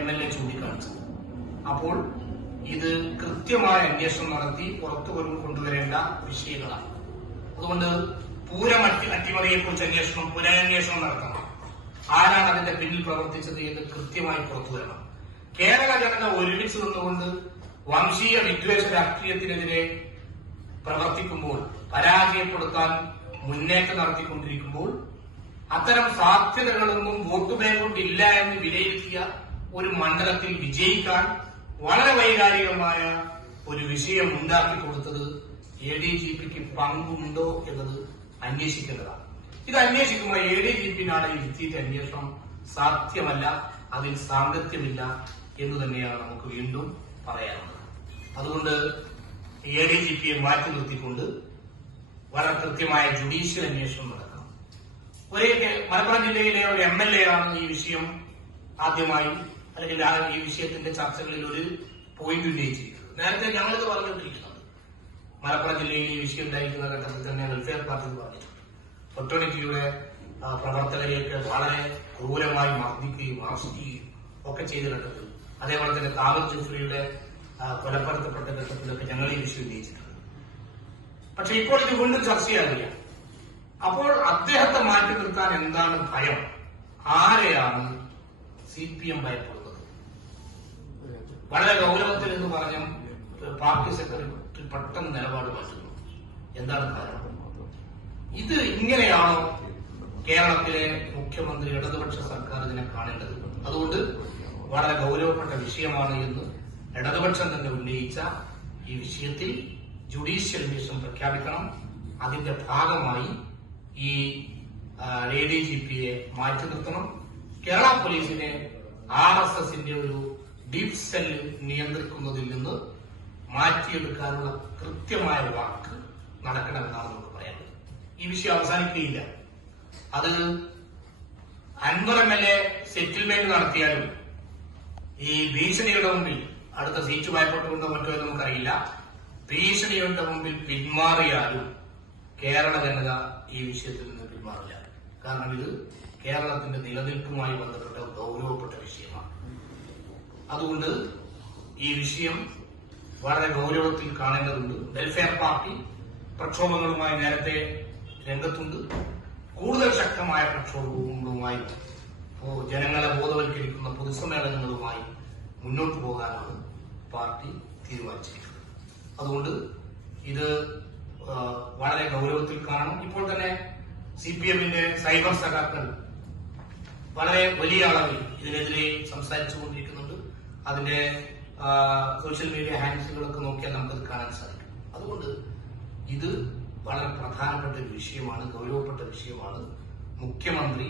MLA ചൂണ്ടിക്കാണിച്ചത്. അപ്പോൾ ഇത് കൃത്യമായ അന്വേഷണം നടത്തി പുറത്തു കൊണ്ടുവരേണ്ട വിഷയങ്ങളാണ്. അതുകൊണ്ട് പൂരം അട്ടിമറിയെക്കുറിച്ച് പുനരന്വേഷണം നടത്തണം. ആരാണ് അതിന്റെ പിന്നിൽ പ്രവർത്തിച്ചത് എന്ന് കൃത്യമായി പുറത്തുവരണം. കേരള ജനത ഒരുമിച്ച് നിന്നുകൊണ്ട് വംശീയ വിദ്വേഷ രാഷ്ട്രീയത്തിനെതിരെ പ്രവർത്തിക്കുമ്പോൾ, പരാജയപ്പെടുത്താൻ മുന്നേറ്റം നടത്തിക്കൊണ്ടിരിക്കുമ്പോൾ, അത്തരം സാധ്യതകളൊന്നും വോട്ട് ബാങ്ക് കൊണ്ടില്ല എന്ന് വിലയിരുത്തിയ ഒരു മണ്ഡലത്തിൽ വിജയിക്കാൻ വളരെ വൈകാരികമായ ഒരു വിഷയം ഉണ്ടാക്കി കൊടുത്തത് ADGPക്ക് പങ്കുണ്ടോ എന്നത് അന്വേഷിക്കേണ്ടതാണ്. ഇത് അന്വേഷിക്കുമ്പോൾ ADGPനാണ് ഇരുത്തിയിട്ട് അന്വേഷണം സാധ്യമല്ല, അതിൽ സാങ്കത്യമില്ല എന്ന് തന്നെയാണ് നമുക്ക് വീണ്ടും പറയാനുള്ളത്. അതുകൊണ്ട് ADGPയെ മാറ്റി നിർത്തിക്കൊണ്ട് വളരെ കൃത്യമായ ജുഡീഷ്യൽ അന്വേഷണം നടക്കണം. മലപ്പുറം ജില്ലയിലെ ഒരു MLA ആണ് ഈ വിഷയം ആദ്യമായി അല്ലെങ്കിൽ ഈ വിഷയത്തിന്റെ ചർച്ചകളിൽ ഒരു പോയിന്റ് ഉന്നയിച്ചിരിക്കുന്നത്. നേരത്തെ ഞങ്ങളിത് പറഞ്ഞുകൊണ്ടിരിക്കുന്നത് മലപ്പുറം ജില്ലയിൽ ഈ വിഷയം ഉണ്ടായിരിക്കുന്ന ഘട്ടത്തിൽ തന്നെ വെൽഫെയർ പാർട്ടി പറഞ്ഞിട്ടുണ്ട്. ഫ്രട്ടേണിറ്റിയുടെ പ്രവർത്തകരെയൊക്കെ വളരെ ക്രൂരമായി മർദ്ദിക്കുകയും ആർഷിക്കുകയും ഒക്കെ ചെയ്ത ഘട്ടത്തിൽ, അതേപോലെ തന്നെ താവർ ജുഫ്രിയുടെ കൊലപ്പെടുത്തപ്പെട്ട ഘട്ടത്തിലൊക്കെ ഞങ്ങൾ ഈ വിഷയം ഉന്നയിച്ചിട്ടുണ്ട്. പക്ഷെ ഇപ്പോൾ ഇത് വീണ്ടും ചർച്ചയാകുകയാണ്. അപ്പോൾ അദ്ദേഹത്തെ മാറ്റി നിർത്താൻ എന്താണ് ഭയം? ആരെയാണ് CPM ഭയപ്പെടുന്നത്? വളരെ ഗൗരവത്തിൽ എന്ന് പറഞ്ഞ പാർട്ടി സെക്രട്ടറി പെട്ടെന്ന് നിലപാട് മാറ്റുന്നു. എന്താണ് കാരണം? ഇത് ഇങ്ങനെയാണോ കേരളത്തിലെ മുഖ്യമന്ത്രി, ഇടതുപക്ഷ സർക്കാർ ഇതിനെ കാണേണ്ടത്? അതുകൊണ്ട് വളരെ ഗൗരവപ്പെട്ട വിഷയമാണ് എന്ന് ഇടതുപക്ഷം തന്നെ ഉന്നയിച്ച ഈ വിഷയത്തിൽ ജുഡീഷ്യൽ അന്വേഷണം പ്രഖ്യാപിക്കണം. അതിന്റെ ഭാഗമായി ഈ ADGPയെ മാറ്റി നിർത്തണം. കേരള പോലീസിനെ RSSന്റെ ഒരു ഡീപ് സെൽ നിയന്ത്രിക്കുന്നതിൽ നിന്ന് മാറ്റിയെടുക്കാനുള്ള കൃത്യമായ വാക്ക് നടക്കണമെന്നാണ് നമുക്ക് പറയാനുള്ളത്. ഈ വിഷയം അവസാനിക്കുകയില്ല. അത് അൻവർ MLA സെറ്റിൽമെന്റ് നടത്തിയാലും ഈ ഭീഷണിയുടെ മുമ്പിൽ അടുത്ത സീറ്റ് ഭയപ്പെട്ടുകൊണ്ടോ മറ്റോ നമുക്കറിയില്ല, ഭീഷണിയുടെ മുമ്പിൽ പിന്മാറിയാലും കേരള ജനത ഈ വിഷയത്തിൽ നിന്ന് പിന്മാറില്ല. കാരണം ഇത് കേരളത്തിന്റെ നിലനിൽപ്പുമായി ബന്ധപ്പെട്ട ഗൗരവപ്പെട്ട വിഷയമാണ്. അതുകൊണ്ട് ഈ വിഷയം വളരെ ഗൗരവത്തിൽ കാണേണ്ടതുണ്ട്. വെൽഫെയർ പാർട്ടി പ്രക്ഷോഭങ്ങളുമായി നേരത്തെ രംഗത്തുണ്ട്. കൂടുതൽ ശക്തമായ പ്രക്ഷോഭങ്ങളുമായി ജനങ്ങളെ ബോധവൽക്കരിക്കുന്ന പൊതുസമ്മേളനങ്ങളുമായി മുന്നോട്ട് പോകാനാണ് പാർട്ടി തീരുമാനിച്ചിരിക്കുന്നത്. അതുകൊണ്ട് ഇത് വളരെ ഗൗരവത്തിൽ കാണണം. ഇപ്പോൾ തന്നെ CPMന്റെ സൈബർ സഖാക്കൾ വളരെ വലിയ അളവിൽ ഇതിനെതിരെ സംസാരിച്ചുകൊണ്ടിരിക്കുന്നുണ്ട്. അതിന്റെ സോഷ്യൽ മീഡിയ ഹാൻഡിലുകളൊക്കെ നോക്കിയാൽ നമുക്കത് കാണാൻ സാധിക്കും. അതുകൊണ്ട് ഇത് വളരെ പ്രധാനപ്പെട്ട ഒരു വിഷയമാണ്, ഗൗരവപ്പെട്ട വിഷയമാണ്. മുഖ്യമന്ത്രി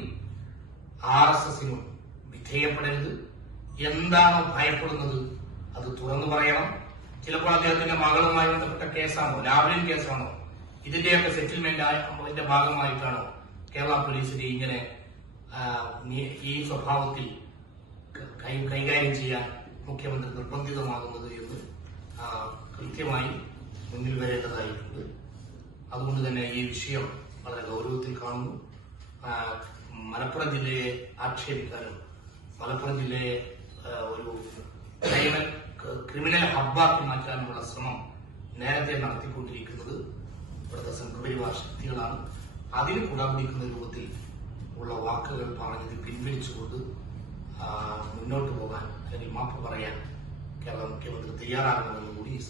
RSSനും വിധേയപ്പെടരുത്. എന്താണോ ഭയപ്പെടുന്നത് അത് തുറന്നു പറയണം. ചിലപ്പോൾ അദ്ദേഹത്തിന്റെ മകളുമായി ബന്ധപ്പെട്ട കേസാണോ, ലാവ്ലിൻ കേസാണോ, ഇതിന്റെയൊക്കെ സെറ്റിൽമെന്റിന്റെ ഭാഗമായിട്ടാണോ കേരള പോലീസിനെ ഇങ്ങനെ ഈ സ്വഭാവത്തിൽ കൈകാര്യം ചെയ്യാൻ മുഖ്യമന്ത്രി നിർബന്ധിതമാകുന്നത് എന്ന് കൃത്യമായി മുന്നിൽ വരേണ്ടതായിട്ടുണ്ട്. അതുകൊണ്ട് തന്നെ ഈ വിഷയം വളരെ ഗൗരവത്തിൽ കാണുന്നു. മലപ്പുറം ജില്ലയെ ആക്ഷേപിക്കാനും മലപ്പുറം ജില്ലയെ ഒരു ക്രിമിനൽ ഹബ്ബാക്കി മാറ്റാനുമുള്ള ശ്രമം നേരത്തെ നടത്തിക്കൊണ്ടിരിക്കുന്നത് ഇവിടുത്തെ സംഘപരിവാർ ശക്തികളാണ്. അതിന് കുടപിടിക്കുന്ന രൂപത്തിൽ ഉള്ള വാക്കുകൾ പറഞ്ഞത് പിൻവലിച്ചുകൊണ്ട് മുന്നോട്ട് പോകാൻ അല്ലെങ്കിൽ മാപ്പ് പറയാൻ കേരള മുഖ്യമന്ത്രി തയ്യാറാകണമെന്ന് കൂടി ഈ